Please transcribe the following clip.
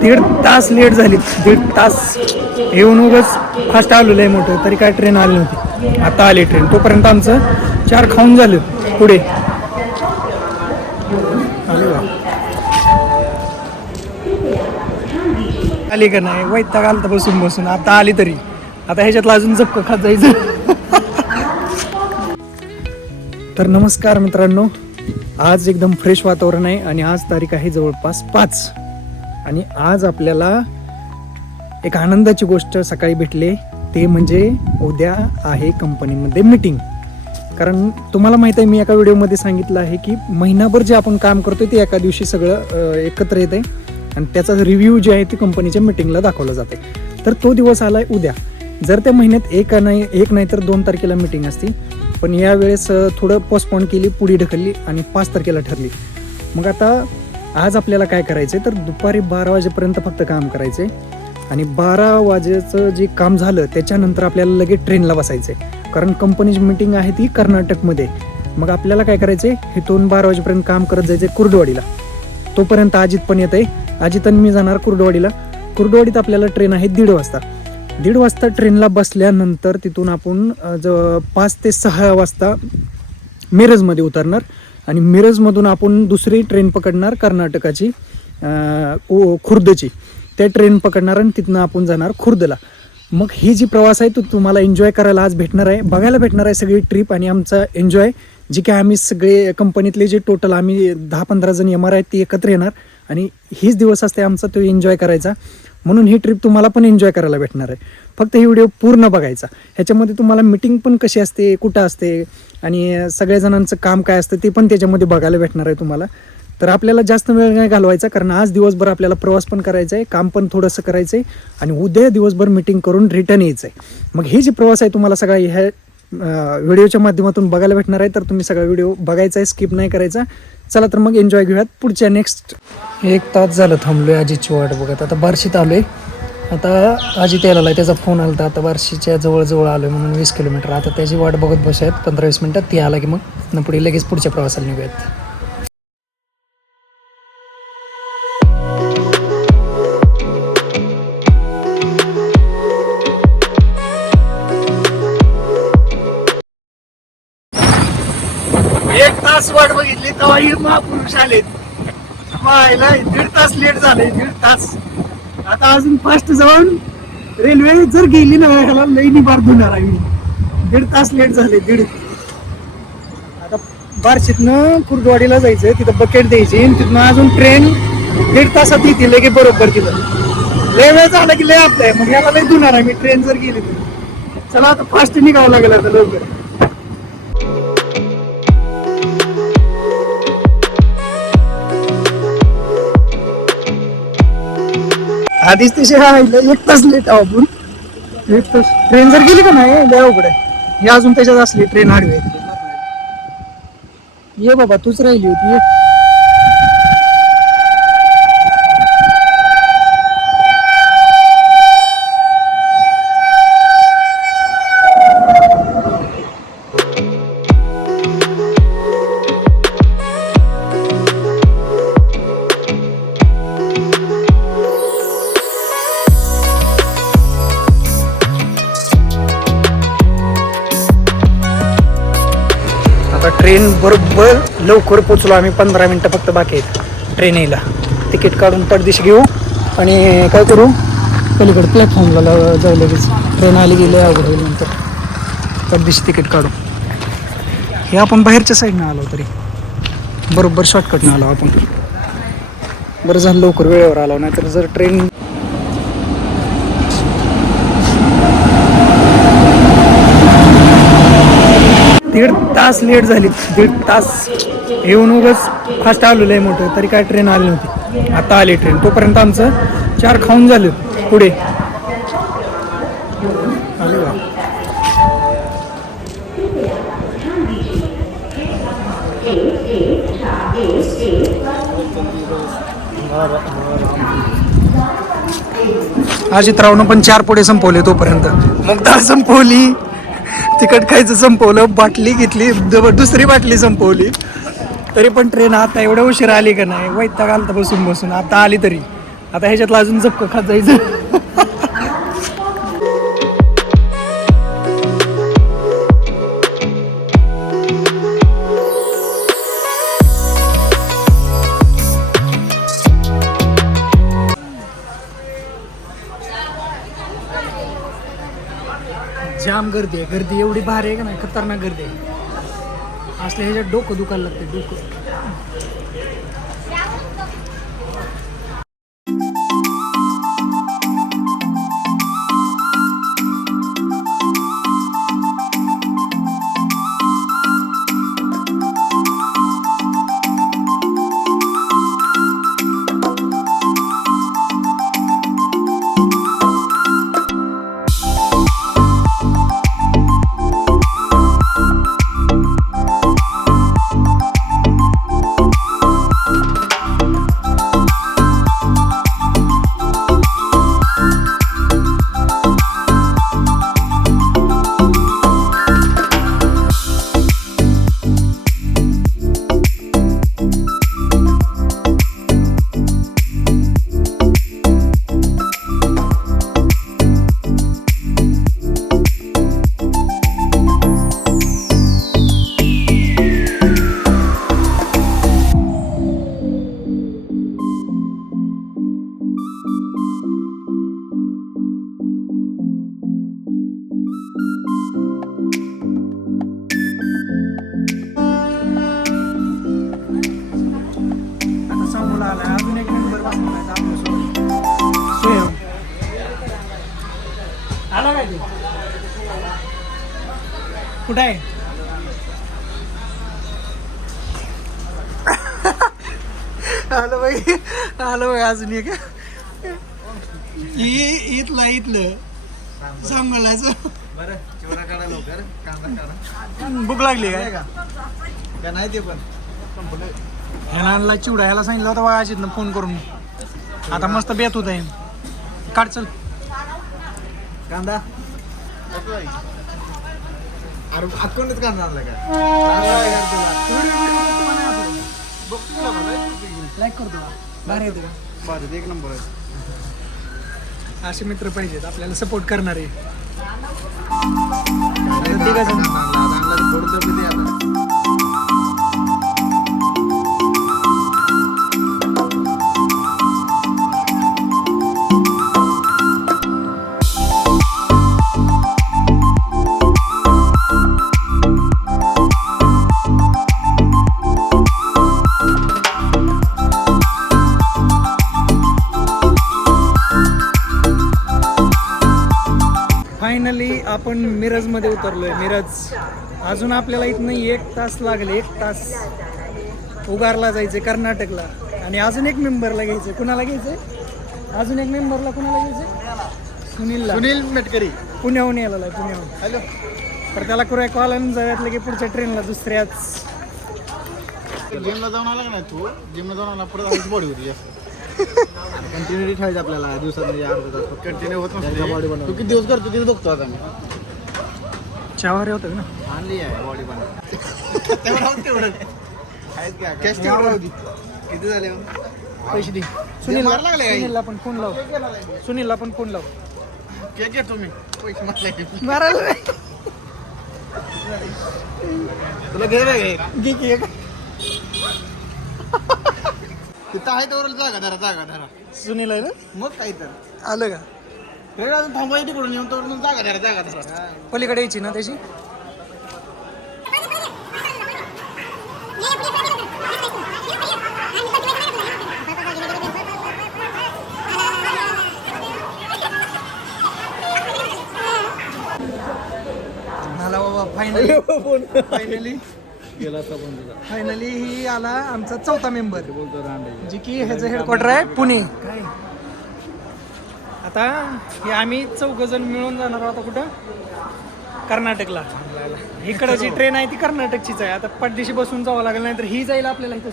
दीड तास लेट झाली, दीड तास येऊन उगाच फास्ट आलेलं आहे मोठं, तरी काय ट्रेन आली नव्हती. आता आली ट्रेन, तोपर्यंत आमचं 4 खाऊन झालं. पुढे आली का नाही, वैताग आलता बसून बसून. आता आली तरी, आता ह्याच्यातलं अजून झपकं खात जायचं. तर नमस्कार मित्रांनो, आज एकदम फ्रेश वातावरण आहे आणि आज तारीख आहे जवळपास 5. आणि आज आपल्याला एक आनंदाची गोष्ट सकाळी भेटली, ते म्हणजे उद्या आहे कंपनीमध्ये मीटिंग. कारण तुम्हाला माहिती आहे, मी एका व्हिडिओमध्ये सांगितलं आहे की महिनाभर जे आपण काम करतोय ते एका दिवशी सगळं एकत्र येत आहे आणि त्याचा रिव्ह्यू जे आहे ते कंपनीच्या मीटिंगला दाखवलं जाते. तर तो दिवस आलाय उद्या. जर त्या महिन्यात एक नाही तर 2 तारखेला मीटिंग असते, पण यावेळेस थोडं पोस्टपोन केली, पुढे ढकलली आणि 5 तारखेला ठरली. मग आता आज आपल्याला काय करायचं तर दुपारी 12 वाजेपर्यंत फक्त काम करायचं आणि 12 वाजेचं जे काम झालं त्याच्यानंतर आपल्याला लगेच ट्रेनला बसायचं आहे. कारण कंपनीची मीटिंग आहे ती कर्नाटकमध्ये. मग आपल्याला काय करायचं आहे, इथून 12 वाजेपर्यंत काम करत जायचं आहे कुर्डवाडीला. तोपर्यंत अजित पण येत आहे. अजित आणि मी जाणार कुर्डवाडीला. कुर्डवाडीत आपल्याला ट्रेन आहे 1:30 वाजता. 1:30 वाजता ट्रेनला बसल्यानंतर तिथून आपण 5 ते 6 वाजता मिरजमध्ये उतरणार आणि मिरजमधून आपण दुसरी ट्रेन पकडणार कर्नाटकाची, खुर्दची. त्या ट्रेन पकडणार आणि तिथनं आपण जाणार खुर्दला. मग ही जी प्रवास आहे तो तुम्हाला एन्जॉय करायला आज भेटणार आहे, बघायला भेटणार आहे सगळी ट्रिप आणि आमचा एन्जॉय. जी काय आम्ही सगळे कंपनीतले जे टोटल आम्ही 10-15 जण MR आहेत ती एकत्र येणार आणि हीच दिवस असते आमचा तो एन्जॉय करायचा. म्हणून ही ट्रिप तुम्हाला पण एन्जॉय करायला भेटणार आहे. फक्त ही व्हिडिओ पूर्ण बघायचा. ह्याच्यामध्ये तुम्हाला मीटिंग पण कशी असते, कुठं असते आणि सगळ्या जणांचं काम काय असतं ते पण त्याच्यामध्ये बघायला भेटणार आहे तुम्हाला. तर आपल्याला जास्त वेळ नाही घालवायचा, कारण आज दिवसभर आपल्याला प्रवास पण करायचा आहे, काम पण थोडंसं करायचं आहे आणि उद्या दिवसभर मीटिंग करून रिटर्न यायचं आहे. मग हे जे प्रवास आहे तुम्हाला सगळा ह्या व्हिडिओच्या माध्यमातून बघायला भेटणार आहे. तर तुम्ही सगळा व्हिडिओ बघायचा आहे, स्किप नाही करायचा. चला तर मग एन्जॉय घेऊयात पुढच्या नेक्स्ट. 1 तास झालं थांबलोय अजितची वाट बघत. आता बार्शीत आलोय. आता अजित यायला आहे, त्याचा फोन आला. आता बार्शीच्या जवळ आलोय म्हणून 20 किलोमीटर. आता त्याची वाट बघत बसूयात 15-20 मिनिटात. ती आला की मग पुढे लगेच पुढच्या प्रवासाला निघूयात. वाट बघितली तेव्हा ही महापुरुष आले. 1.5 तास लेट झाले, 1.5 तास. आता अजून फास्ट जाऊन रेल्वे जर गेली ना ह्याला लई निभार धुणार आहे मी. 1.5 तास लेट झाले. आता बार्शीतनं कुर्डवाडीला जायचंय, तिथं बकेट द्यायची आणि तिथनं अजून ट्रेन 1.5 तासात येते लगे बरोबर तिथं. लय वेळ झाला की लय आपलाय, मग याला लय धुणार आहे मी ट्रेन जर गेली तर. चला आता फास्ट निघावं लागेल आता लवकर. आधीच तशी 1 तास लेट आहो आपण. 1 तास ट्रेन जर गेली का नाही देवाकडे, हे अजून त्याच्यात असली ट्रेन आडवी. ये बाबा तूच राहिली होती. ये ट्रेन बरोबर लवकर पोचलो आम्ही. 15 मिनटं फक्त बाकी आहेत ट्रेन यायला. तिकीट काढून पडदिशी घेऊ आणि काय करू, पलीकडे प्लॅटफॉर्मला जाऊ लगेच. ट्रेन आली गेली अवघड होईल नंतर. पडदिशी तिकीट काढू. हे आपण बाहेरच्या साईडनं आलो तरी बरोबर शॉर्टकटनं आलो आपण. बरं झालं लवकर वेळेवर आलो, नाही तर जर ट्रेन 1.5 तास लेट झाली. 1.5 तास येऊन उगाच फास्ट आलेलं आहे मोठं, तरी काय ट्रेन आली नव्हती. आता आली ट्रेन, तोपर्यंत आमचं 4 खाऊन झालं. पुढे अजितरावनं पण 4 पुढे संपवले. तोपर्यंत मुगदाळ संपवली, तिखट खायचं संपवलं, बाटली घेतली, दुसरी बाटली संपवली. तरी पण ट्रेन आता एवढ्या उशीर आली का नाही, वैताग आलता बसून बसून. आता आली तरी आता ह्याच्यातला अजून झपकं खात जायचं. जाम गर्दी आहे. गर्दी एवढी भारी आहे का नाही, खतरनाक गर्दी आहे. असल्या ह्याच्यात डोकं दुखायला लागते, डोकं. कुठं आहे? आलं बाई, आलं बाई. अजून एक इथलं सांगायचं. भूक लागली काय का नाही? ते पण ह्याला आणला चिवडा. ह्याला सांगितलं होता बघा अजितनं फोन करून. आता मस्त बेत होत आहे. काढ चल कांदा. अरे अकाउंटच करणार लाईक करतो. भारी येते का? भारी, एक नंबर आहे. असे मित्र पाहिजेत आपल्याला सपोर्ट करणारे. फायनली आपण मिरजमध्ये उतरलोय. मिरज अजून आपल्याला इथनं 1 तास लागले. 1 तास उगारला जायचं कर्नाटकला. आणि अजून एक मेंबरला घ्यायचं. कुणाला घ्यायचं? अजून एक मेंबरला कुणाला घ्यायचं? सुनील मेटकरी. पुण्याहून यायला आहे, पुण्याहून. हॅलो. तर त्याला करूया कॉल आणि जाऊयातलं की पुढच्या ट्रेनला दुसऱ्याच. जिमला जाऊन आला का नाही तू? जिमला जाऊन आला परत बॉडी होती जास्त. कंटिन्युटी ठेवायचं आपल्याला दिवसात अर्धा तास कंटिन्यू होत नाही बॉडी बनव. तू किती दिवस करतो तिथे बघतो आता मी. चहावारे होतं ना, आणली आहे बॉडी बनव. तेवढं कॅश तेवढं होती. किती झाले पैसे दे. सुनीलला पण फोन लाव. सुनीलला पण फोन लाव. केक घे तुम्ही. पैसे मारले मारायला नाही. तुला घे रे. घे केक. तिथं आहे तेवढं जागा धरा. सुनील आहे ना? मग काही तर आलं का? रेड अजून थांबायची तिकडून येऊन तर जागा धरा. पलीकडे यायची ना त्याची. मला बाबा फायनली ही आला आमचा 4था मेंबर. जे की ह्याचं हेडक्वार्टर आहे पुणे. काय आता हे आम्ही 4 जण मिळून जाणार आहोत कुठं? कर्नाटकला. इकडं जी ट्रेन आहे ती कर्नाटकचीच आहे. आता पडदेशी बसून जावं लागेल, नाही तर ही जाईल आपल्याला इथं.